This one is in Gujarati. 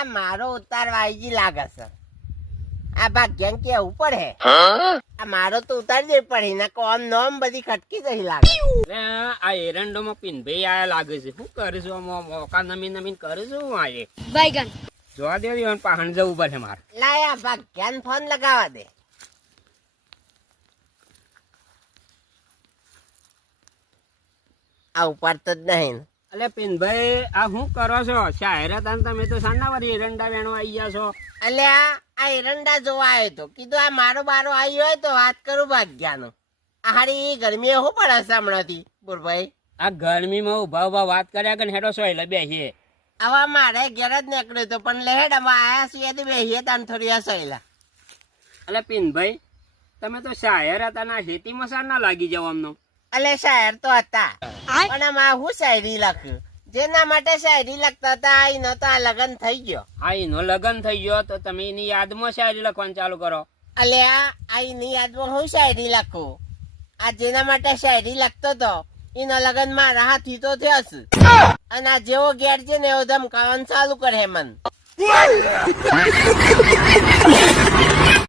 આ મારો ઉતારવા આઈજી લાગે છે. આ ભાગ્યાન કેવું પડે. આ મારો તો ઉતારી દે પડે ના કોમ નોમ બધી ખટકી જઈ લાગે. આ એરંડોમાં પિનભાઈ આયા લાગે છે. શું કરીશું મોકા નમીન કરીશું આજે बैगन જોવા દે પહાણ જવું પડે મારે. લાયા ભાગ્યાન ફોન લગાવવા દે. આ ઉપાડતો જ નહીં. અલે પિનભાઈ આ શું કરો છો? શાયરા તાન તમે તો સાના વાળી એરંડા વેણો આવી ગયા છો. અલ્યા આ એરંડા જોવા આવ્યો તો કીધું આ મારો બારો આવ્યો હોય તો વાત કરું ભાગ્યાનો. આ હારી ગરમી શું પડે છે હમણાંથી બોરભાઈ? આ ગરમીમાં ઉભા વાત કર્યા કે હેડો સોય બેસીએ. હવે મારે ઘેર જ નીકળ્યો તો પણ લેહેડ અમે આયા છીએ તો બેહીએ તાન થોડી વાર સહેલા. અલે પિનભાઈ તમે તો શાયરા તાના ખેતીમાં સાના લાગી જાવ આમનો. અલે શાયર તો હતા પણ આમાં હું શાયરી લખ્યું. જેના માટે શાયરી લખતા હતા એનો તો આ લગન થઈ ગયો. હા એનો લગન થઈ ગયો તો તમે એની યાદમાં શાયરી લખવાનું ચાલુ કરો. અલે આ એની યાદમાં હું શાયરી લખું? આ જેના માટે શાયરી લખતો તો એનો લગન મારા હાથી તો થયો છે અને આ જેવો ઘેર છે ને એવો ધમકાવાનું ચાલુ કરે મન.